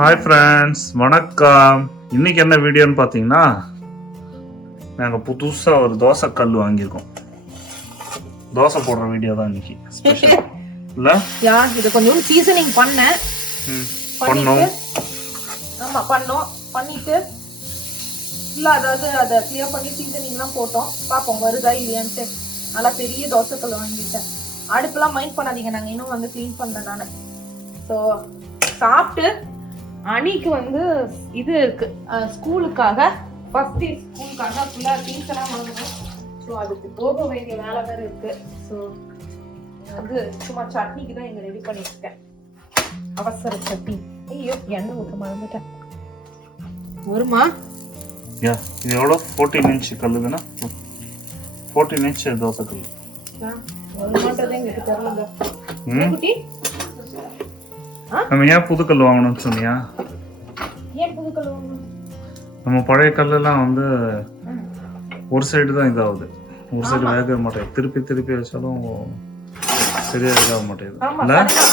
Hi friends, வணக்கம். இன்னைக்கு என்ன வீடியோன்னு பார்த்தீங்கன்னா, நாங்கள் புதுசாக ஒரு தோசை கல் வாங்கியிருக்கோம். தோசை போடுற வீடியோ தான் இன்னைக்கு ஸ்பெஷல் இல்லை? இது கொஞ்சம் சீசனிங் பண்ணேன். பண்ணோம். ஆமாம், பண்ணிட்டு இல்லை, அதாவது அதை கிளியர் பண்ணி சீசனிங்லாம் போட்டோம். பார்ப்போம் வருதா இல்லையான்ட்டு. நல்லா பெரிய தோசைக்கல் வாங்கிட்டேன். அடுப்பெல்லாம் மைண்ட் பண்ணாதீங்க, நாங்கள் இன்னும் வந்து க்ளீன் பண்ணல நான். ஸோ சாப்பிட்டு அன்னைக்கு வந்து இது இருக்கு, ஸ்கூலுக்காக ஃபர்ஸ்ட் டே ஸ்கூலுக்காக ஃபுல்லாக திங்ஸ் எல்லாம் வாங்கணும். ஸோ அதுக்கு போக வேண்டிய வேலை வேறு இருக்கு. ஸோ வந்து சும்மா சட்னிக்கு தான் இங்கே ரெடி பண்ணியிருக்கேன். அவசர சட்னி. ஐயோ, எண்ணெய் ஊற்ற மறந்துட்டேன். வருமா? இது எவ்வளோ? 14 இன்ச் கல் தானே? 14 இன்ச் தோசை கல். வருமாட்டதே எங்களுக்கு தெரியலங்க. நம்ம ஏன் புது கல் வாங்கணும்னு சொன்னியா? ஏன் புது கல் வாங்கணும்? நம்ம பழைய கல்லெல்லாம் வந்து ஒரு சைடு தான் இதாகுது, ஒரு சைடு வேக மாட்டேங்குது. திருப்பி வச்சாலும் சரியா இதாக மாட்டேங்குது.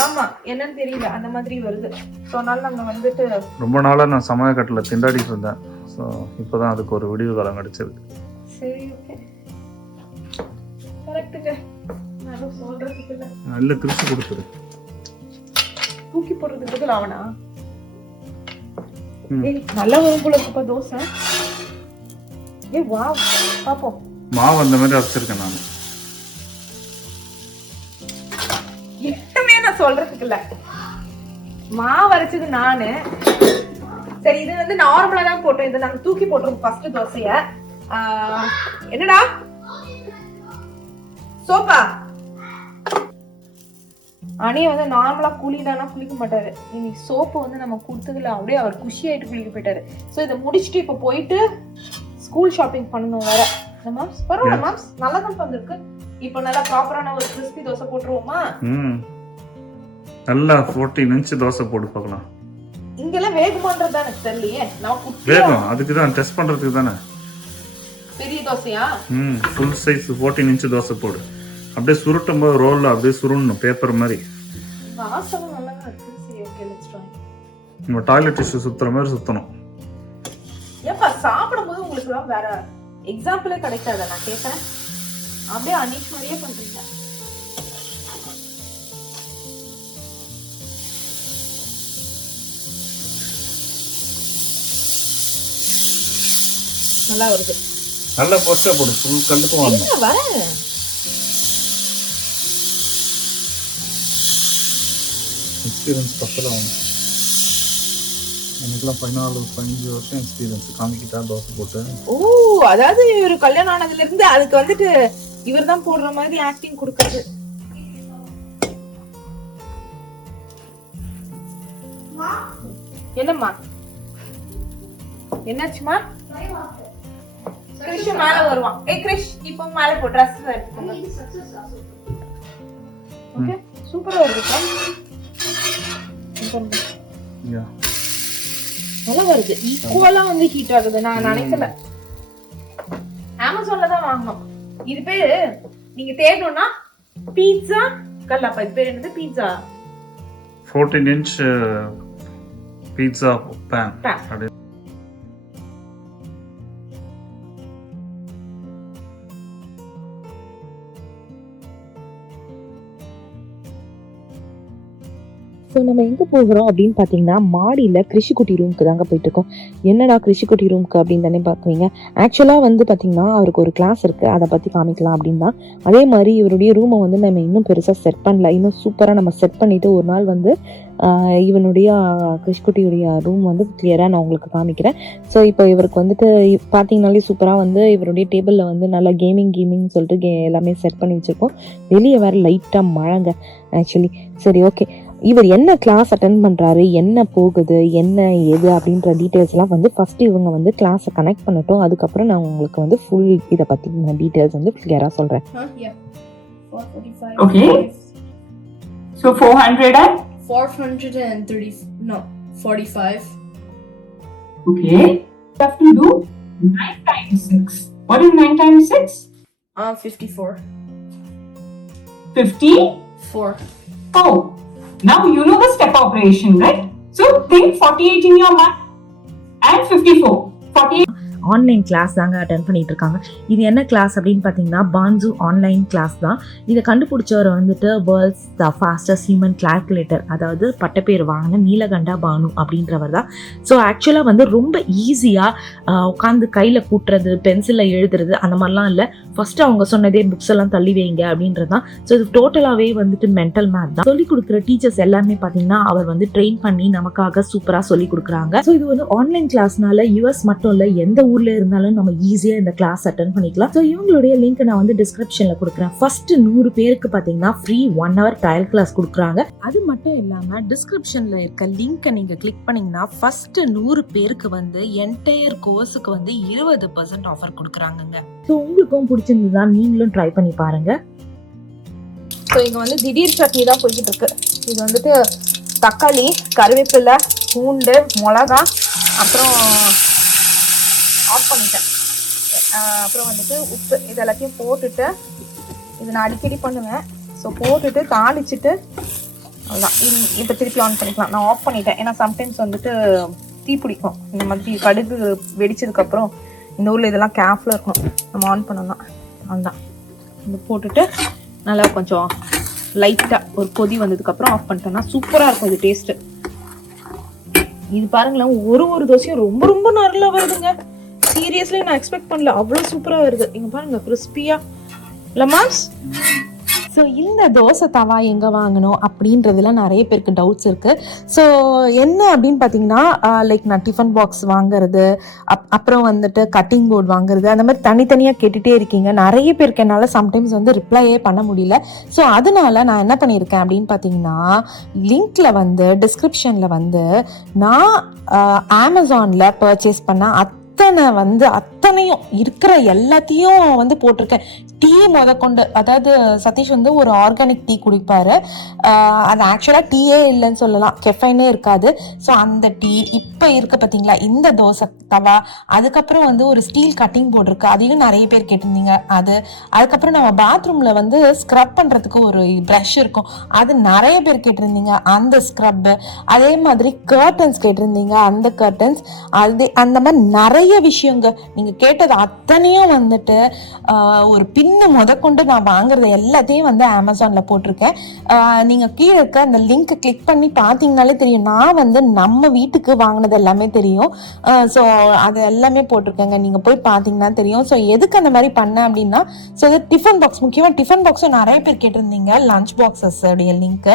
ஆமா, என்னன்னு தெரியல, அந்த மாதிரி வருது. ஸோ அதனால நம்ம வந்துட்டு ரொம்ப நாளாக நான் சமயக்கட்டில் திண்டாடிட்டு இருந்தேன். ஸோ இப்போதான் அதுக்கு ஒரு விடிவு காலம் கிடைச்சிருக்கு. சரி, ஓகே, கரெக்ட்டுங்க. நான் சொல்றதுக்கு இல்லை, நல்ல கிறிஸ்து கொடுத்துரு. தூக்கி போடுறதுக்கு லாவனா நல்ல வரும் போல இருக்குப்பா தோசை. வாவ், பாப்போம். மாவு அந்த மாதிரி அரைச்சிருக்கேன் நான். எதுவுமே நான் சொல்றதுக்கு இல்ல, மாவு அரைச்சது நானு. சரி, இது வந்து நார்மலா தான் போட்டோம். இது நாங்க தூக்கி போட்டுருவோம் ஃபர்ஸ்ட் தோசைய. என்னடா சோப்பா? அணிய வந்து நார்மலா குளிடானா குளிக்க மாட்டாரு. இன்னைக்கு சோப்பு வந்து நம்ம கொடுத்ததுல அப்படியே அவர் குஷி ஆயிட்டு குளிக்க போயிட்டாரு. ஸோ இதை முடிச்சுட்டு இப்போ போயிட்டு ஸ்கூல் ஷாப்பிங் பண்ணணும் வேற. மாம்ஸ் பரவாயில்ல, மாம்ஸ் நல்லா தான் வந்திருக்கு. இப்போ நல்லா ப்ராப்பரான ஒரு கிறிஸ்பி தோசை போட்டுருவோமா? நல்லா 14 இன்ச் தோசை போட்டு பார்க்கலாம். இங்கெல்லாம் வேகமான்றது எனக்கு தெரியலையே. வேகம் அதுக்கு தான் டெஸ்ட் பண்றதுக்கு தானே. பெரிய தோசையா? ஃபுல் சைஸ் 14 இன்ச் தோசை போடு. அப்படியே சுருட்டும் போது ரோல்ல அப்படியே சுருண்டணும், பேப்பர் மாதிரி. வாசனை நல்லா இருக்கு. சரி, ஓகே, லெட்ஸ் ட்ரை. நம்ம டாய்லெட் டிஷ்யூ சுத்துற மாதிரி சுத்தணும். ஏப்பா, சாப்பிடும்போது உங்களுக்கு எல்லாம் வேற எக்ஸாம்பிளே கிடைக்காத? நான் கேட்கறேன். அப்படியே அனிஷ் மாதிரியே பண்றீங்க. நல்லா வருது. நல்லா பொச்சா போடு, ஃபுல் கண்டுக்கும் வாங்க. வரேன். எக்ஸ்பீரியன்ஸ் பக்கத்தில் வாங்க. எனக்குலாம் 15 வருஷம் எக்ஸ்பீரியன்ஸ். காமிக்கிட்டா தோசை போட்டு. ஓ, அதாவது இவர் கல்யாணம் ஆனதுல இருந்து அதுக்கு வந்துட்டு இவர் தான் போடுற மாதிரி ஆக்டிங் கொடுக்கறது. என்னம்மா, என்னாச்சுமா? கிறிஷ் மேல வருவான். ஏய் கிறிஷ், இப்போ மேல போ, Dress எடுத்துக்கோங்க. ஓகே, சூப்பரா இருக்கு. நல்லா வருது. ஈக்குவலா வந்து ஹீட் ஆகுது. நான் நினைக்கல. அமேசான்ல தான் வாங்கணும். இது பேரு நீங்க தேடணும்னா பீட்சா கல்லப்பா. இது பேர் என்னது? Pizza 14 inch pizza pan. So நம்ம எங்கே போகிறோம் அப்படின்னு பார்த்தீங்கன்னா, மாடியில் கிருஷிக்குட்டி ரூமுக்கு தாங்க போயிட்டுருக்கோம். என்னடா கிருஷிக்குட்டி ரூமுக்கு அப்படின்னு தானே பார்க்குறீங்க. ஆக்சுவலாக வந்து பார்த்திங்கன்னா, அவருக்கு ஒரு கிளாஸ் இருக்குது, அதை பற்றி காமிக்கலாம் அப்படின்னு தான். அதே மாதிரி இவருடைய ரூமை வந்து நம்ம இன்னும் பெருசாக செட் பண்ணல. இன்னும் சூப்பராக நம்ம செட் பண்ணிவிட்டு ஒரு நாள் வந்து இவனுடைய கிருஷ்குட்டியுடைய ரூம் வந்து கிளியராக நான் உங்களுக்கு காமிக்கிறேன். ஸோ இப்போ இவருக்கு வந்துட்டு பார்த்தீங்கனாலே சூப்பராக வந்து இவருடைய டேபிளில் வந்து நல்லா கேமிங் சொல்லிட்டு எல்லாமே செட் பண்ணி வச்சுருக்கோம். வெளியே வேறு லைட்டாக மழைங்க ஆக்சுவலி. சரி, ஓகே. இவர் என்ன கிளாஸ் அட்டென்ட் பண்ணுறாரு, என்ன போகுது, என்ன ஏது அப்படின்ற டீட்டெயில்ஸ்லாம் வந்து ஃபஸ்ட்டு இவங்க வந்து கிளாஸை கனெக்ட் பண்ணட்டும். அதுக்கப்புறம் நான் உங்களுக்கு வந்து ஃபுல் இதை பற்றி டீட்டெயில்ஸ் வந்து கிளியராக சொல்கிறேன். Okay, so 430 no 45. Okay, you have to do 9 times 6. What is 9 times 6? 54. 54. Oh, now you know the step operation, right? So think 48 in your mind and 54. 48. Online class தாங்க அட்டென்ட் பண்ணிட்டு இருக்காங்க. இது என்ன கிளாஸ் அப்படின்னு பார்த்தீங்கன்னா பான்சு ஆன்லைன் கிளாஸ் தான். இதை கண்டுபிடிச்சவர் வந்துட்டு world's the fastest human calculator, அதாவது பட்டப்பேர் வாங்கின நீலகண்டா பானு அப்படின்றவர் தான். ஸோ ஆக்சுவலாக வந்து ரொம்ப ஈஸியாக உட்காந்து கையில் கூட்டுறது, பென்சிலில் எழுதுறது அந்த மாதிரிலாம் இல்லை. ஃபஸ்ட்டு அவங்க சொன்னதே புக்ஸ் எல்லாம் தள்ளி வைங்க அப்படின்றது தான். ஸோ இது டோட்டலாகவே வந்துட்டு மென்டல் மேத் தான். சொல்லிக் கொடுக்குற டீச்சர்ஸ் எல்லாமே பார்த்தீங்கன்னா அவர் வந்து ட்ரெயின் பண்ணி நமக்காக சூப்பராக சொல்லிக் கொடுக்குறாங்க. ஸோ இது வந்து ஆன்லைன் கிளாஸ்னால யூஎஸ் மட்டும் இல்லை, எந்த ஊர்ல இருந்தாலும் நம்ம ஈஸியா இந்த கிளாஸ் அட்டென்ட் பண்ணிக்கலாம். ஸோ இவங்களுடைய லிங்க் நான் வந்து டிஸ்கிரிப்ஷன்ல கொடுக்குறேன். ஃபர்ஸ்ட் 100 பேருக்கு பாத்தீங்கன்னா ஃப்ரீ 1 hour ட்ரையல் கிளாஸ் கொடுக்குறாங்க. அது மட்டும் இல்லாம டிஸ்கிரிப்ஷன்ல இருக்க லிங்கை நீங்க கிளிக் பண்ணீங்கன்னா ஃபர்ஸ்ட் 100 பேருக்கு வந்து என்டையர் கோர்ஸுக்கு வந்து 20% ஆஃபர் கொடுக்குறாங்க. ஸோ உங்களுக்கும் பிடிச்சிருந்ததா நீங்களும் ட்ரை பண்ணி பாருங்க. ஸோ இங்கே வந்து திடீர் சட்னி தான் போய்கிட்டு இருக்கு. இது வந்துட்டு தக்காளி, கருவேப்பிலை, பூண்டு, மிளகா, அப்புறம் ஆஃப் பண்ணிட்டேன். அப்புறம் வந்துட்டு உப்பு, இது எல்லாத்தையும் போட்டுட்டு, இது நான் அடிக்கடி பண்ணுவேன். ஸோ போட்டுட்டு தாளிச்சுட்டு அவ்வளோதான். இப்போ திருப்பி ஆன் பண்ணிக்கலாம். நான் ஆஃப் பண்ணிட்டேன், ஏன்னா சம்டைம்ஸ் வந்துட்டு தீ பிடிக்கும். இந்த மாதிரி கடுகு வெடிச்சதுக்கப்புறம் இந்த ஊரில் இதெல்லாம் கேர்ஃபுல்லாக இருக்கணும். நம்ம ஆன் பண்ணலாம். அவ்வளோதான். இது போட்டுட்டு நல்லா கொஞ்சம் லைட்டாக ஒரு கொதி வந்ததுக்கப்புறம் ஆஃப் பண்ணிட்டோம்னா சூப்பராக இருக்கும் இது டேஸ்ட்டு. இது பாருங்களேன், ஒரு தோசையும் ரொம்ப ரொம்ப நல்லா வருதுங்க. சீரியஸ்லி நான் எக்ஸ்பெக்ட் பண்ணல, அவ்வளோ சூப்பராக வருது. இங்கே பாருங்க, கிறிஸ்பியாக லமாஸ். ஸோ இந்த தோசை தவா எங்கே வாங்கணும் அப்படின்றதுல நிறைய பேருக்கு டவுட்ஸ் இருக்குது. ஸோ என்ன அப்படின்னு பார்த்தீங்கன்னா, லைக் நான் டிஃபன் பாக்ஸ் வாங்குறது, அப்புறம் வந்துட்டு கட்டிங் போர்டு வாங்குறது, அந்த மாதிரி தனித்தனியாக கேட்டுகிட்டே இருக்கீங்க. நிறைய பேருக்கு என்னால் சம்டைம்ஸ் வந்து ரிப்ளையே பண்ண முடியல. ஸோ அதனால நான் என்ன பண்ணியிருக்கேன் அப்படின்னு பார்த்தீங்கன்னா, லிங்க்ல வந்து டிஸ்கிரிப்ஷனில் வந்து நான் அமேசானில் பர்ச்சேஸ் பண்ண அத்தனையும் இருக்கிற எல்லாத்தையும் வந்து போட்டிருக்கேன். டீ முதற்கொண்டு, அதாவது சதீஷ் வந்து ஒரு ஆர்கானிக் டீ குடிப்பாரு. அது ஆக்சுவலாக டீயே இல்லைன்னு சொல்லலாம், கெஃபைனே இருக்காது. ஸோ அந்த டீ இப்போ இருக்கு பார்த்தீங்களா, இந்த தோசை தவா, அதுக்கப்புறம் வந்து ஒரு ஸ்டீல் கட்டிங் போர்டு இருக்கு, அதையும் நிறைய பேர் கேட்டிருந்தீங்க. அதுக்கப்புறம் நம்ம பாத்ரூம்ல வந்து ஸ்க்ரப் பண்றதுக்கு ஒரு ப்ரஷ் இருக்கும், அது நிறைய பேர் கேட்டிருந்தீங்க, அந்த ஸ்க்ரப்பு. அதே மாதிரி கர்டன்ஸ் கேட்டிருந்தீங்க, அந்த கர்டன்ஸ். அந்த மாதிரி நிறைய விஷயங்க நீங்க கேட்டது அத்தனையும் வந்துட்டு ஒரு பின்ன முதற்கொண்டு நான் வாங்குறது எல்லாத்தையும் வந்து அமேசான்ல போட்டிருக்கேன். நீங்க கீழே இருக்க அந்த லிங்க் கிளிக் பண்ணி பார்த்தீங்கனாலே தெரியும். நான் வந்து நம்ம வீட்டுக்கு வாங்கினது எல்லாமே தெரியும். ஸோ அது எல்லாமே போட்டிருக்கேங்க, நீங்க போய் பார்த்தீங்கன்னா தெரியும். ஸோ எதுக்கு அந்த மாதிரி பண்ணேன் அப்படின்னா, ஸோ டிஃபன் பாக்ஸ், முக்கியமாக டிஃபன் பாக்ஸும் நிறைய பேர் கேட்டிருந்தீங்க, லஞ்ச் பாக்ஸஸ் உடைய லிங்க்.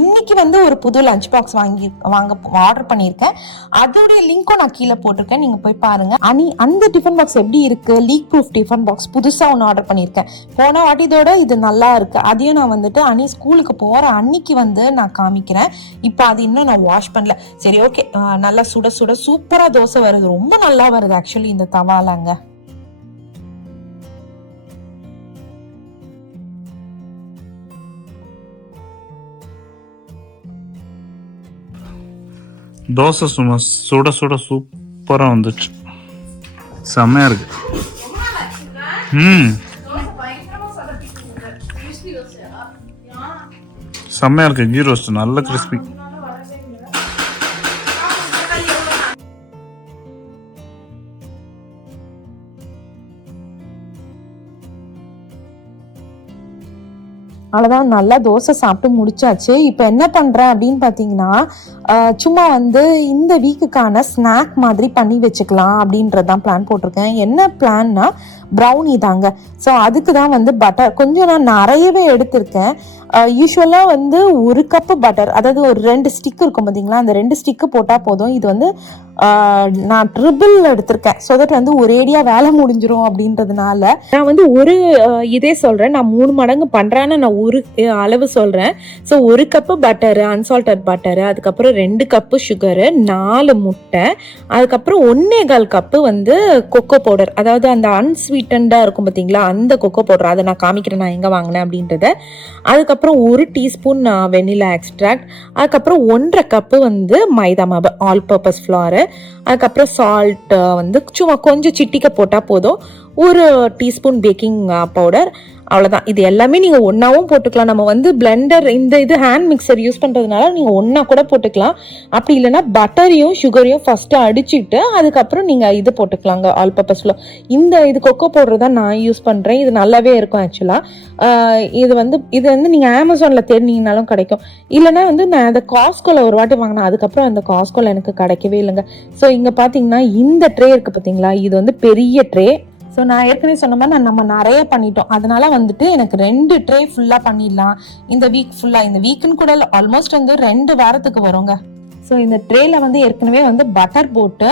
இன்னைக்கு வந்து ஒரு புது லஞ்ச் பாக்ஸ் ஆர்டர் பண்ணியிருக்கேன், அதோடைய லிங்க்கும் நான் கீழே போட்டிருக்கேன், நீங்க போய் பாருங்க. அந்த டிஃபன் பாக்ஸ் எப்படி இருக்கு, லீக் ப்ரூஃப் டிஃபன் பாக்ஸ் புதுசா ஒன்று ஆர்டர் பண்ணியிருக்கேன். போன வாட்டியோட இது நல்லா இருக்கு. அதையும் நான் வந்துட்டு அனி ஸ்கூலுக்கு போற அன்னைக்கு வந்து நான் காமிக்கிறேன். இப்போ அது இன்னும் நான் வாஷ் பண்ணல. சரி, ஓகே. நல்லா சுட சுட சூப்பரா தோசை வருது, ரொம்ப நல்லா வருது ஆக்சுவலி இந்த தவாலாங்க. தோசை சும்மா சுட சுட சூப்பராக வந்துச்சு, செம்மையா இருக்கு. செம்மையா இருக்கு. கீ ரோஸ்ட் நல்ல கிறிஸ்பி. அவ்வளோதான், நல்லா தோசை சாப்பிட்டு முடிச்சாச்சு. இப்போ என்ன பண்ணுறேன் அப்படின்னு பார்த்தீங்கன்னா, சும்மா வந்து இந்த வீக்குக்கான ஸ்நாக் மாதிரி பண்ணி வச்சுக்கலாம் அப்படின்றதான் பிளான் போட்டிருக்கேன். என்ன பிளான்னா, ப்ரௌனி தாங்க. ஸோ அதுக்கு தான் வந்து பட்டர் கொஞ்சம் நான் நிறையவே எடுத்திருக்கேன். யூஸ்வலாக வந்து 1 கப்பு பட்டர், அதாவது ஒரு 2 ஸ்டிக் இருக்கும் பார்த்தீங்களா, அந்த 2 ஸ்டிக்கு போட்டால் போதும். இது வந்து நான் ட்ரிபிள் எடுத்திருக்கேன். ஸோ தட் வந்து ஒரேடியாக வேலை முடிஞ்சிடும் அப்படின்றதுனால நான் வந்து ஒரு இதே சொல்கிறேன். நான் 3 மடங்கு பண்ணுறேன்னு நான் ஒரு அளவு சொல்கிறேன். So 1 cup butter, unsalted butter, அதுக்கப்புறம் 2 கப்பு சுகரு, 4 முட்டை, அதுக்கப்புறம் 1.25 கப்பு வந்து கொக்கோ பவுடர், அதாவது அந்த அன்ஸ்வீட்டண்டாக இருக்கும் பார்த்தீங்களா, அந்த கொக்கோ பவுடர். அதை நான் காமிக்கிறேன் நான் எங்கே வாங்கினேன் அப்படின்றத. அதுக்கப்புறம் 1 டீஸ்பூன் வெனிலா எக்ஸ்ட்ராக்ட், அதுக்கப்புறம் 1.5 கப்பு வந்து மைதா மாவு, ஆல் பர்பஸ் ஃப்ளாரு, அதுக்கப்புறம் சால்ட் வந்து சும்மா கொஞ்சம் சிட்டிக்க போட்டால் போதும், 1 டீஸ்பூன் பேக்கிங் பவுடர், அவ்வளோதான். இது எல்லாமே நீங்கள் ஒன்றாவும் போட்டுக்கலாம். நம்ம வந்து பிளெண்டர் இந்த இது ஹேண்ட் மிக்சர் யூஸ் பண்ணுறதுனால நீங்கள் ஒன்றா கூட போட்டுக்கலாம். அப்படி இல்லைன்னா பட்டரையும் சுகரையும் ஃபஸ்ட்டு அடிச்சுட்டு அதுக்கப்புறம் நீங்கள் இது போட்டுக்கலாங்க ஆல் பர்பஸ் ஃப்ளோர். இது கொக்கோ பவுடர் தான் நான் யூஸ் பண்ணுறேன். இது நல்லாவே இருக்கும் ஆக்சுவலாக. இது வந்து நீங்கள் அமேசானில் தேடினீங்கனாலும் கிடைக்கும். இல்லைனா வந்து நான் அந்த காஸ்கோவில் ஒரு வாட்டி வாங்கினேன். அதுக்கப்புறம் அந்த காஸ்கோவில் எனக்கு கிடைக்கவே இல்லைங்க. ஸோ இங்கே பார்த்தீங்கன்னா இந்த ட்ரே இருக்குது பார்த்தீங்களா, இது வந்து பெரிய ட்ரே. ஸோ நான் ஏற்கனவே சொன்ன மாதிரி நம்ம நிறைய பண்ணிட்டோம். அதனால வந்துட்டு எனக்கு 2 ட்ரே ஃபுல்லாக பண்ணிடலாம் இந்த வீக் ஃபுல்லாக. இந்த வீக்குன்னு கூட ஆல்மோஸ்ட் வந்து 2 வாரத்துக்கு வருங்க. ஸோ இந்த ட்ரேல வந்து ஏற்கனவே வந்து பட்டர் போட்டு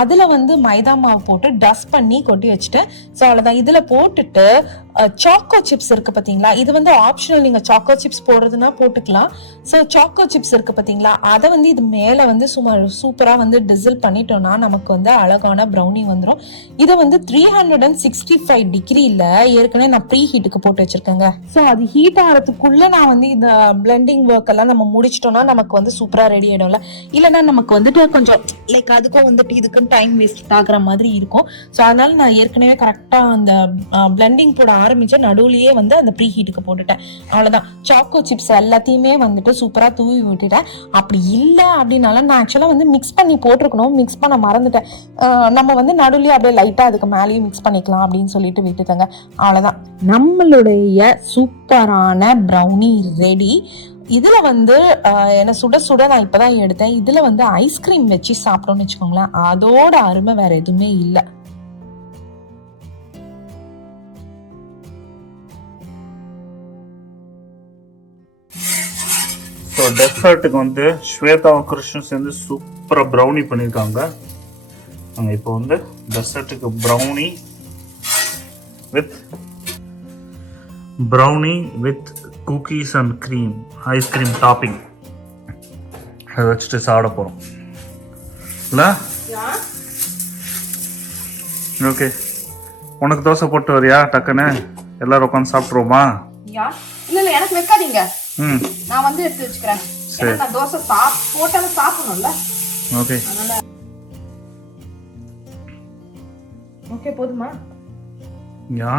அதில் வந்து மைதா மாவு போட்டு டஸ்ட் பண்ணி கொட்டி வச்சுட்டு, ஸோ அவ்வளோதான். இதில் போட்டுட்டு சாக்கோ சிப்ஸ் இருக்குது பார்த்தீங்களா, இது வந்து ஆப்ஷனல். நீங்கள் சாக்கோ சிப்ஸ் போடுறதுனா போட்டுக்கலாம். ஸோ சாக்கோ சிப்ஸ் இருக்குது பார்த்தீங்களா, அதை வந்து இது மேலே வந்து சூப்பராக வந்து டிசில் பண்ணிட்டோம்னா நமக்கு வந்து அழகான ப்ரௌனி வந்துடும். இதை வந்து 365 டிகிரியில் ஏற்கனவே நான் ப்ரீ ஹீட்டுக்கு போட்டு வச்சுருக்கேங்க. ஸோ அது ஹீட் ஆகிறதுக்குள்ளே நான் வந்து இந்த பிளெண்டிங் ஒர்க் எல்லாம் நம்ம முடிச்சிட்டோம்னா நமக்கு வந்து சூப்பராக ரெடி ஆகிடும்ல. இல்லைன்னா நமக்கு வந்துட்டு கொஞ்சம் லைக் அதுக்கும் வந்துட்டு இதுக்குன்னு டைம் வேஸ்ட் ஆகுற மாதிரி இருக்கும். ஸோ அதனால நான் ஏற்கனவே கரெக்டாக அந்த பிளெண்டிங் போட ஆரம்பிச்சேன், நடுவுலயே வந்து அந்த ப்ரீ ஹீட்டுக்கு போட்டுட்டேன். அவ்வளோதான். சாக்கோ சிப்ஸ் எல்லாத்தையுமே வந்துட்டு சூப்பராக தூவி விட்டுட்டேன். அப்படி இல்லை அப்படின்னால நான் ஆக்சுவலாக வந்து மிக்ஸ் பண்ணி போட்டிருக்கணும், மிக்ஸ் பண்ண மறந்துட்டேன். நம்ம வந்து நடுவுலயே அப்படியே லைட்டாக அதுக்கு மேலேயும் மிக்ஸ் பண்ணிக்கலாம் அப்படின்னு சொல்லிட்டு விட்டுட்டேங்க. அவ்வளோதான், நம்மளுடைய சூப்பரான ப்ரௌனி ரெடி. இதில் வந்து என்ன சுட சுட நான் இப்போ தான் எடுத்தேன். இதில் வந்து ஐஸ்கிரீம் வச்சு சாப்பிட்டோன்னு வச்சுக்கோங்களேன், அதோட அருமை வேற எதுவுமே இல்லை. ஸோ டெசர்ட்டுக்கு வந்து ஸ்வேதாவும் கிருஷ்ணும் சேர்ந்து சூப்பராக ப்ரௌனி பண்ணியிருக்காங்க. நாங்கள் இப்போ வந்து டெசர்ட்டுக்கு brownie with cookies and cream ice cream topping அதை வச்சுட்டு சாப்பிட போகிறோம் இல்லை? ஓகே, உனக்கு தோசை போட்டு வரியா? டக்குன்னு எல்லாரும் உட்காந்து சாப்பிட்ருவோமா? இல்ல எனக்கு வைக்காதீங்க, நான் வந்து எடுத்து வச்சுக்கிறேன். நான் தோசை போட்டாலும் சாப்பிடணும்ல. ஓகே ஓகே, போதுமா? யா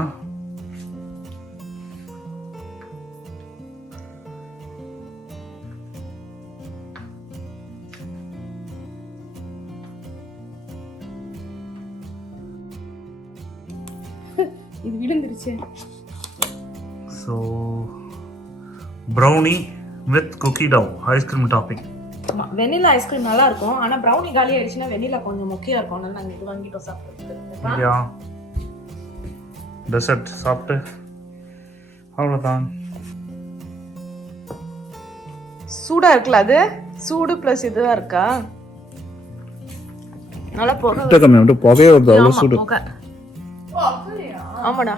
இது விழுந்துருச்சு. So brownie with cookie dough ice cream topping. ஆமாம், வெனிலா ஐஸ்கிரீம் நல்லா இருக்கும். ஆனால் ப்ரௌனி காலி ஆயிடுச்சுன்னா வெனிலா கொஞ்சம் முக்கியம் இருக்கும். அதனால நாங்கள் இது வாங்கிட்டோம் சாப்பிட்றதுக்கு. யா டெசர்ட் சாப்பிட்டு அவ்வளோதான். சூடாக இருக்குல்ல, அது சூடு ப்ளஸ் இதுவாக இருக்கா? நல்லா புகையே வருது, அவ்வளோ சூடு. ஆமாடா,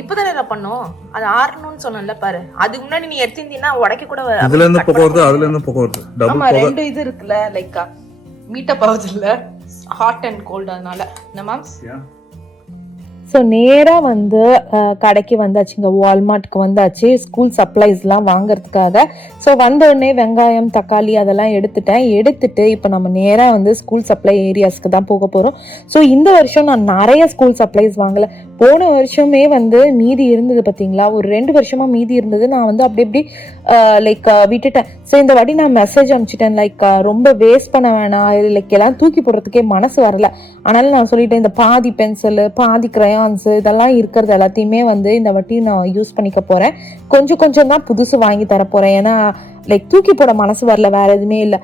இப்பதானே பண்ணோம். அது ஆறணும்னு சொன்னல பாரு. அதுக்கு முன்னாடி நீ எடுத்திருந்தீங்கன்னா உடைக்க கூட. இதுல இருந்து புகை வருது, அதுல இருந்து புகை வருது. ஆமா, 2 இது இருக்குல்ல, லைக் மீட்டப் ஆகுது இல்ல, ஹாட் அண்ட் கோல்ட். அதனால என்ன மேம்? ஸோ நேராக வந்து கடைக்கு வந்தாச்சுங்க, வால்மார்ட்க்கு வந்தாச்சு ஸ்கூல் சப்ளைஸ்லாம் வாங்குறதுக்காக. ஸோ வந்தோடனே வெங்காயம் தக்காளி அதெல்லாம் எடுத்துட்டு இப்போ நம்ம நேராக வந்து ஸ்கூல் சப்ளை ஏரியாஸ்க்கு தான் போக போகிறோம். ஸோ இந்த வருஷம் நான் நிறைய ஸ்கூல் சப்ளைஸ் வாங்கலை. போன வருஷமே வந்து மீதி இருந்தது பார்த்தீங்களா, ஒரு 2 வருஷமாக மீதி இருந்தது. நான் வந்து அப்படி லைக் விட்டுட்டேன். ஸோ இந்த வாட்டி நான் மெசேஜ் அனுப்பிச்சிட்டேன், லைக் ரொம்ப வேஸ்ட் பண்ண வேணாம், லைக் எல்லாம் தூக்கி போடுறதுக்கே மனசு வரல. ஆனாலும் நான் சொல்லிட்டேன், இந்த பாதி பென்சிலு பாதி கிரையான்ஸு இதெல்லாம் இருக்கிறது எல்லாத்தையுமே வந்து இந்த வாட்டி நான் யூஸ் பண்ணிக்க போகிறேன். கொஞ்சம் தான் புதுசு வாங்கி தர போகிறேன். ஏன்னா லைக் தூக்கி போட மனசு வரல, வேற எதுவுமே இல்லை.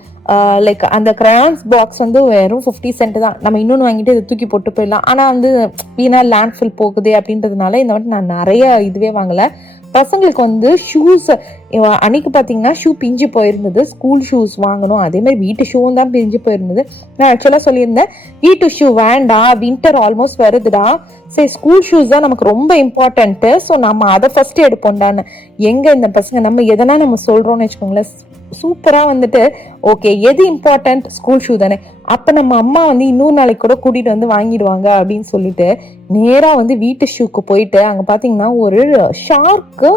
லைக் அந்த கிரையான்ஸ் பாக்ஸ் வந்து வெறும் 50 cent தான். நம்ம இன்னொன்று வாங்கிட்டு இதை தூக்கி போட்டு போயிடலாம். ஆனால் வந்து வீணா லேண்ட்ஃபில் போகுது அப்படின்றதுனால இந்த வாட்டி நான் நிறைய இதுவே வாங்கலை. பசங்களுக்கு வந்து ஷூஸ் அன்னைக்கு பார்த்தீங்கன்னா ஷூ பிஞ்சு போயிருந்தது. ஸ்கூல் ஷூஸ் வாங்கணும், அதே மாதிரி வீட்டு ஷூவும் தான் பிஞ்சு போயிருந்தது. நான் ஆக்சுவலாக சொல்லியிருந்தேன் வீட்டு ஷூ வேண்டாம், வின்டர் ஆல்மோஸ்ட் வருதுடா, சரி ஸ்கூல் ஷூஸ் தான் நமக்கு ரொம்ப இம்பார்ட்டன்ட்டு, ஸோ நம்ம அதை ஃபஸ்ட்டு எடுப்போம்டான்னு. எங்கே இந்த பசங்க நம்ம எதனா நம்ம சொல்கிறோன்னு வச்சுக்கோங்களேன், சூப்பராக வந்துட்டு ஓகே எது இம்பார்ட்டன்ட், ஸ்கூல் ஷூ தானே, அப்போ நம்ம அம்மா வந்து இன்னொரு நாளைக்கு கூட கூட்டிகிட்டு வந்து வாங்கிடுவாங்க அப்படின்னு சொல்லிட்டு நேராக வந்து வீட்டு ஷூக்கு போயிட்டு அங்கே பார்த்தீங்கன்னா ஒரு ஷார்க்கு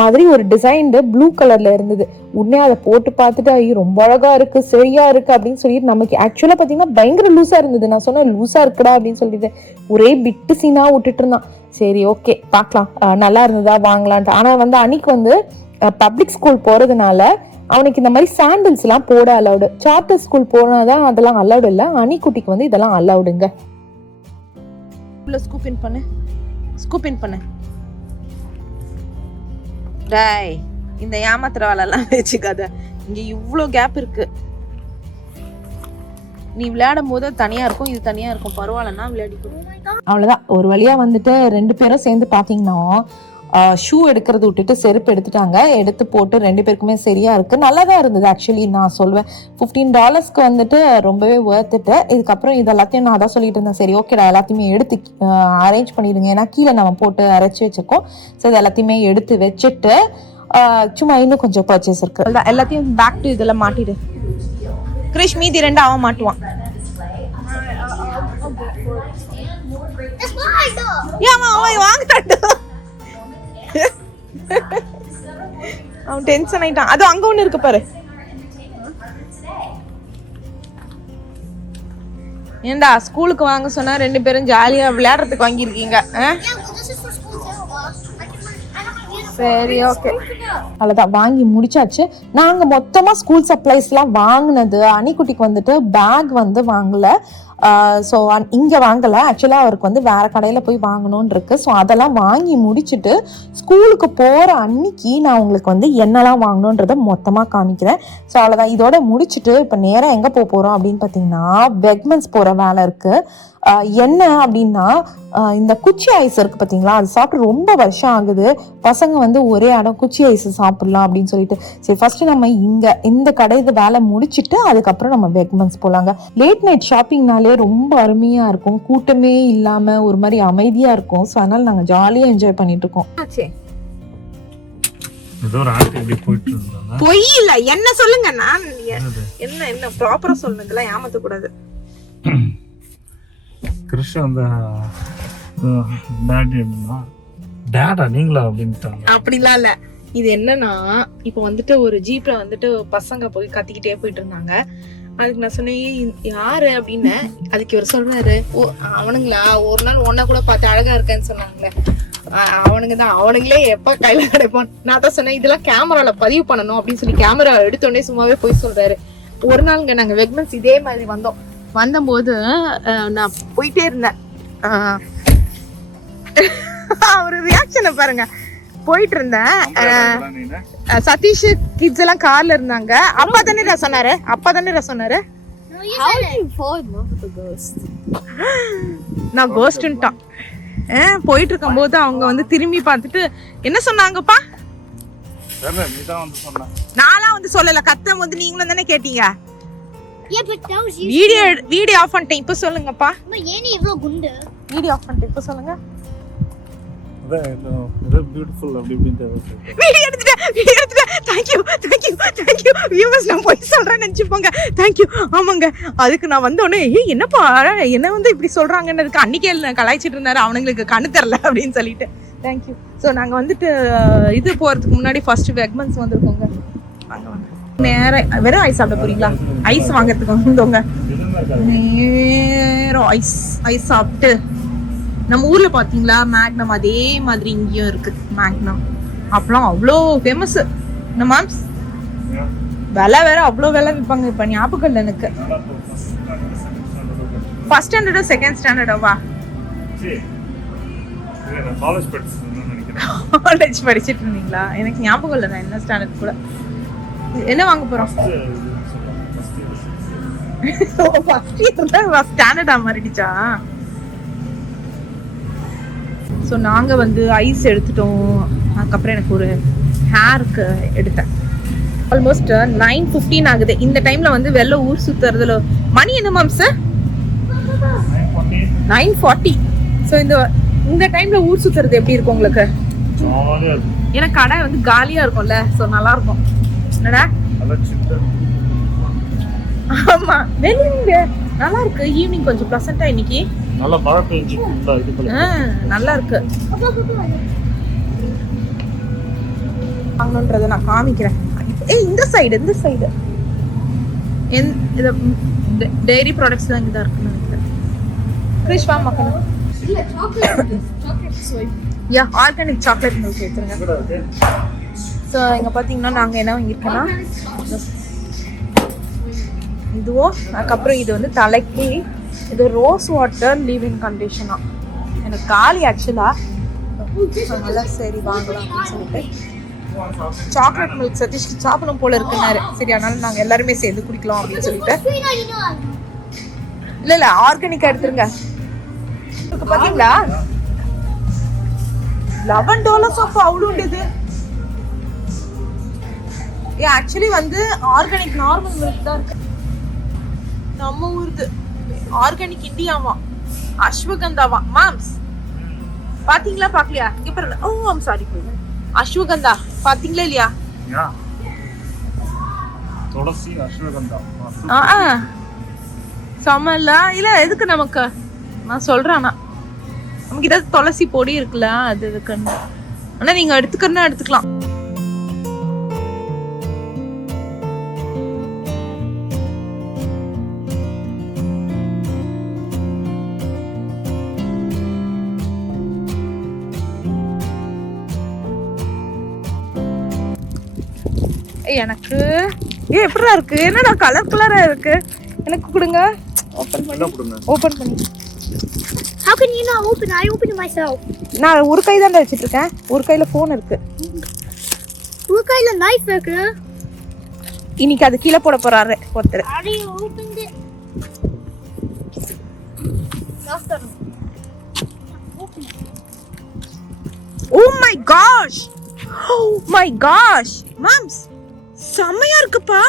மாதிரி ஒரு டிசைன்டு ப்ளூ கலர்ல இருந்தது. உடனே அதை போட்டு பார்த்துட்டு ஐயோ ரொம்ப அழகா இருக்கு, சரியா இருக்கு அப்படின்னு சொல்லிட்டு நமக்கு ஆக்சுவலா பாத்தீங்கன்னா பயங்கர லூஸா இருந்தது. நான் சொன்னேன் லூஸா இருக்குடா அப்படின்னு சொல்லிட்டு ஒரே பிட்டு சீனா விட்டுட்டு இருந்தான். சரி ஓகே பார்க்கலாம், நல்லா இருந்ததா வாங்கலான்ட்டு. ஆனால் வந்து அன்னைக்கு வந்து பப்ளிக் ஸ்கூல் போகிறதுனால அவனுக்கு இந்த மாதிரி சாண்டில்ஸ்லாம் போட அலவுடு. சார்ட்டர் ஸ்கூல் போனாதான் அதெல்லாம் அலவுடு இல்லை. அணிக்குட்டிக்கு வந்து இதெல்லாம் அலவுடுங்க. ஸ்கூப் இன் பண்ணு, ஸ்கூப் இன் பண்ணு. டேய், இந்த ஏமாத்துற வேலைலாம் வச்சுக்காத. இங்கே இவ்வளோ கேப் இருக்கு. நீ விளையாடும் போது தனியா இருக்கும், இது தனியா இருக்கும். பரவாயில்லன்னா விளையாடிக்கணும். அவ்வளோதான். ஒரு வழியா வந்துட்டு 2 பேரும் சேர்ந்து பார்த்தீங்கன்னா ஷூ எடுக்கிறது விட்டுட்டு செருப்பு எடுத்துட்டாங்க. எடுத்து போட்டு 2 பேருக்குமே சரியா இருக்கு. நல்லா தான் இருந்தது ஆக்சுவலி. நான் சொல்வேன் $15 வந்துட்டு ரொம்பவே ஒர்த்துட்டு. இதுக்கப்புறம் இது எல்லாத்தையும் நான் அதான் சொல்லிட்டு இருந்தேன், சரி ஓகேடா எல்லாத்தையுமே எடுத்து அரேஞ்ச் பண்ணிடுங்க. ஏன்னா கீழே நம்ம போட்டு அரைச்சி வச்சிருக்கோம். ஸோ இது எல்லாத்தையுமே எடுத்து வச்சுட்டு சும்மா இன்னும் கொஞ்சம் பர்ச்சேஸ் இருக்கு. எல்லாத்தையும் பேக் டு இதெல்லாம் மாட்டிடு. கிரிஷ் மீதி 2 அவன் மாட்டுவான். அவன் டென்ஷன் ஆயிட்டான். அது அங்க ஒண்ணு இருக்கு பாரு. ஏண்டா ஸ்கூலுக்கு வாங்க சொன்னா 2 பேரும் ஜாலியா விளையாடுறதுக்கு வாங்கியிருக்கீங்க. சரி ஓகே, அவ்வளோதான் வாங்கி முடிச்சாச்சு. நாங்கள் மொத்தமாக ஸ்கூல் சப்ளைஸ்லாம் வாங்கினது. அணிக்குட்டிக்கு வந்துட்டு பேக் வந்து வாங்கலை. ஸோ இங்கே வாங்கலை. ஆக்சுவலாக அவருக்கு வந்து வேறு கடையில் போய் வாங்கணும்னு இருக்கு. ஸோ அதெல்லாம் வாங்கி முடிச்சுட்டு ஸ்கூலுக்கு போகிற அன்னைக்கு நான் உங்களுக்கு வந்து என்னெல்லாம் வாங்கணுன்றதை மொத்தமாக காமிக்கிறேன். ஸோ அவ்வளோதான். இதோட முடிச்சுட்டு இப்போ நேராக எங்கே போகிறோம் அப்படின்னு பார்த்தீங்கன்னா வெக்மன்ஸ் போகிற வேலை இருக்குது. என்ன அப்படின்னா இந்த குச்சி ஐஸ் இருக்கு பார்த்தீங்களா, அது சாப்பிட்டு ரொம்ப வருஷம் ஆகுது. பசங்க வந்து ஒரே இடம் குச்சி ஐஸ் சாப்பிடலாம் அப்படின்னு சொல்லிட்டு சரி ஃபர்ஸ்ட் நம்ம இந்த கடையில வேலை முடிச்சுட்டு அதுக்கப்புறம் நம்ம வெக்மன்ஸ் போலாங்க. லேட் நைட் ஷாப்பிங்னாலே ரொம்ப அருமையா இருக்கும். கூட்டமே இல்லாம ஒரு மாதிரி அமைதியா இருக்கும். ஸோ அதனால நாங்க ஜாலியா என்ஜாய் பண்ணிட்டு இருக்கோம். பொய் இல்ல, என்ன சொல்லுங்க. நான் என்ன ப்ராப்பரா சொல்லுங்க, ஏமாத்த கூடாது. கிறிஷ் அந்த டேடா நீங்களா அப்படின்ட்டாங்க. அப்படிலாம் இல்ல. இது என்னன்னா இப்போ வந்துட்டு ஒரு ஜீப்ல வந்துட்டு பசங்க போய் கத்திக்கிட்டே போயிட்டு இருந்தாங்க. அதுக்கு நான் சொன்னேன் யாரு அப்படின்னு. அதுக்கு இவர் சொல்றாரு, ஓ அவனுங்களா, ஒரு நாள் ஒன்ன கூட பார்த்து அழகா இருக்கேன்னு சொன்னாங்களே அவனுங்க தான். அவனுங்களே எப்ப கையில கிடைப்போம். நான் தான் சொன்னேன் இதெல்லாம் கேமரால பதிவு பண்ணணும் அப்படின்னு சொல்லி கேமரா எடுத்தோடனே சும்மாவே போய் சொல்றாரு. ஒரு நாளுங்க நாங்க வெக்மன்ஸ் இதே மாதிரி வந்தபோது நான் போயிட்டே இருந்தேன். ஒரு ரியாக்ஷனை பாருங்க. போயிட்டு இருந்தேன். சதீஷ் கிட்ஸ் எல்லாம் கார்ல இருந்தாங்க. அப்பா தானே சொன்னாரு நான் கோஸ்ட்ன்ட்டான். போயிட்டு இருக்கும் போது அவங்க வந்து திரும்பி பார்த்துட்டு என்ன சொன்னாங்கப்பா? நான்லாம் வந்து சொல்லல, கத்தும் போது நீங்களும் தானே கேட்டீங்க. வீடியோ ஆஃப் பண்ணிட்டேன். இப்ப சொல்லுங்கப்பா. ஏன் இவ்ளோ குண்டு? வீடியோ ஆஃப் பண்ணிட்டேன். இப்ப சொல்லுங்க. பியூட்டிஃபுல் அப்படி இப்படின்னு வீடியோ எடுத்துட்டேன். Thank you viewers. நான் போய் சொல்றேன்னு நினைச்சுப்போங்க. தேங்க்யூ. ஆமாங்க, அதுக்கு நான் வந்தோடனே என்னப்பா என்ன வந்து இப்படி சொல்றாங்கன்னு அன்னைக்கே கலாய்ச்சிட்டு இருந்தாரு. அவனுங்களுக்கு கண்ணு தரல அப்படின்னு சொல்லிட்டு தேங்க்யூ. ஸோ நாங்க வந்துட்டு இது போறதுக்கு முன்னாடி ஃபர்ஸ்ட் வெக்மன்ஸ் வந்திருக்கோங்க. வாங்க நேரம் வெறும் ஐஸ் சாப்பிட போறீங்களா? ஐஸ் வாங்கறதுக்கு வந்தோங்க. நேரம் ஐஸ் சாப்பிட்டு நம்ம ஊர்ல பாத்தீங்களா மேக்னம், அதே மாதிரி இங்கேயும் இருக்கு மேக்னம். அப்பெல்லாம் அவ்வளோ ஃபேமஸ். மாம்ஸ் விலை வேற அவ்வளோ விலை விற்பாங்க. இப்ப ஞாபகம் இல்லை எனக்கு. ஃபர்ஸ்ட் ஸ்டாண்டர்டோ செகண்ட் ஸ்டாண்டர்டோவா? காலேஜ் படிச்சுட்டு இருந்தீங்களா? எனக்கு ஞாபகம் இல்லை நான் என்ன ஸ்டாண்டர்ட் கூட. என்ன வாங்க போறோம்? ஸ்டாண்டர்டா மாறிடுச்சா? ஸோ நாங்கள் வந்து ஐஸ் எடுத்துட்டோம். அதுக்கப்புறம் எனக்கு ஒரு ஹேருக்கு எடுத்தேன். ஆல்மோஸ்ட் 9:15 ஆகுது. இந்த டைம்ல வந்து வெளில ஊர் சுத்துறதுல மணி என்ன மாம்ஸ்? 9:40. ஸோ இந்த டைம்ல ஊர் சுத்துறது எப்படி இருக்கும் உங்களுக்கு? ஏன்னா கடை வந்து காலியா இருக்கும்ல, ஸோ நல்லா இருக்கும். என்னடா? ஆமா, வெளிய நல்லா இருக்கு. ஈவினிங் கொஞ்சம் ப்ளசண்டா இன்னைக்கு நல்ல மழை பெஞ்சு நல்லா இருக்கு. வாங்கணுன்றத நான் காமிக்கிறேன். இந்த சைடு டெய்ரி ப்ராடக்ட்ஸ் தான் இங்க இருக்குன்னு நினைக்கிறேன். கிரிஷ் வா மக்கள். யா ஆர்கானிக் சாக்லேட் மில்க் எடுத்துருங்க. ஸோ இங்கே பார்த்தீங்கன்னா நாங்கள் என்ன வாங்கியிருக்கோன்னா இதுவும் அதுக்கப்புறம் இது வந்து தலைக்கு இது ரோஸ் வாட்டர் லீவ்-இன் கண்டிஷனாக எனக்கு காலி ஆக்சுவலாக அதனால சரி வாங்கலாம் அப்படின்னு சொல்லிட்டு சாக்லேட் மில்க் சதீஷ்க்கு சாப்பிடும் போல இருக்குன்னாரு. சரி அதனால நாங்கள் எல்லாருமே சேர்ந்து குடிக்கலாம் அப்படின்னு சொல்லிட்டு இல்லை ஆர்கானிக்காக எடுத்துருங்க. பார்த்தீங்களா $11 ஆஃப் அவ்வளோ இது. ஆக்சுவலி வந்து ஆர்கானிக் நார்மல் மில்க் தான் இருக்கு. நம்ம ஊருக்கு ஆர்கானிக் இந்தியாவா அஸ்வகந்தாவா மாம்ஸ் பாத்தீங்களா பாக்கலையா? இங்க பாருங்க. ஓ ஐம் சாரி அஸ்வகந்தா பாத்தீங்களா இல்லையா? துளசி அஸ்வகந்தா சமல்ல இல்ல எதுக்கு நமக்கு நான் சொல்றேன். நமக்கு ஏதாவது துளசி பொடி இருக்குல்ல அது இருக்குன்னு. ஆனா நீங்க எடுத்துக்கறனா எடுத்துக்கலாம். எனக்கு எப்படிடா இருக்கு? என்னடா கலர் கலரா இருக்கு? எனக்கு கொடுங்க. ஓபன் பண்ணி. How can you not open? I opened it myself. நான் ஒரு கை தான் வச்சிட்டு இருக்கேன். ஒரு கையில போன் இருக்கு. ஒரு கையில knife இருக்கு. இன்னைக்கு அது கீழ போட போறாரு ஒருத்தர். I opened it. Oh my gosh. Oh my gosh. Moms செமையா இருக்குப்பா.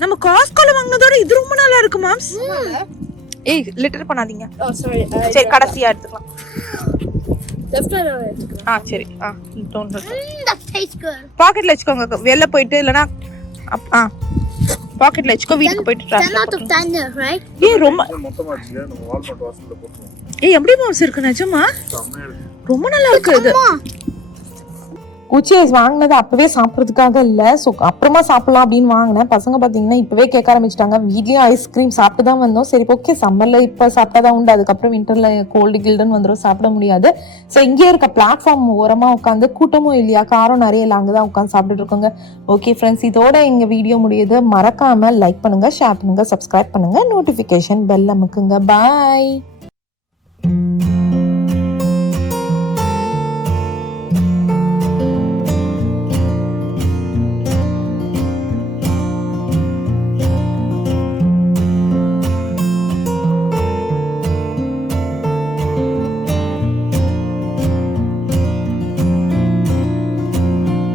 நம்ம காஸ்கோல வாங்குனதோட இது ரொம்ப நல்லா இருக்கு மாம்ஸ். ஏய் லிட்டர் பண்ணாதீங்க. Oh, sorry. சரி கடைசியா எடுத்துக்கலாம். Left hand எடுத்துக்கலாம். சரி டோன் That tastes good. பாக்கெட்ல வச்சுக்கோங்க. வெளில போயிட்டு இல்லனா பாக்கெட்ல வச்சுக்கோ. வீட்டுக்கு போயிட்டு 10 out of 10, right? ஏய் ரொம்ப மொத்தமா வச்சில நம்ம வால்மார்ட் வாசல்ல போட்டுருவோம். ஏய் எப்படி மாம்ஸ் இருக்கு நிஜமா? செமையா இருக்கு. ரொம்ப நல்லா இருக்கு இது. குச்சி ஐஸ் வாங்கினது அப்பவே சாப்பிட்றதுக்காக இல்லை. ஸோ அப்புறமா சாப்பிடலாம் அப்படின்னு வாங்கினேன். பசங்க பார்த்தீங்கன்னா இப்போவே கேட்க ஆரம்பிச்சிட்டாங்க. வீட்லேயும் ஐஸ்கிரீம் சாப்பிட்டு தான் வந்தோம். சரி ஓகே சம்மரில் இப்போ சாப்பிட்டா தான் உண்டு. அதுக்கப்புறம் வின்டரில் கோல்டு கில்டுன்னு வந்துடும், சாப்பிட முடியாது. ஸோ இங்கே இருக்க பிளாட்ஃபார்ம் ஓரமாக உட்காந்து கூட்டமும் இல்லையா, காரம் நிறைய இல்லை, அங்கே தான் உட்காந்து சாப்பிட்டுட்டு இருக்கோங்க. ஓகே ஃப்ரெண்ட்ஸ், இதோட எங்கள் வீடியோ முடியுது. மறக்காமல் லைக் பண்ணுங்கள், ஷேர் பண்ணுங்கள், சப்ஸ்கிரைப் பண்ணுங்கள், நோட்டிஃபிகேஷன் பெல் அமுக்குங்க. பாய்.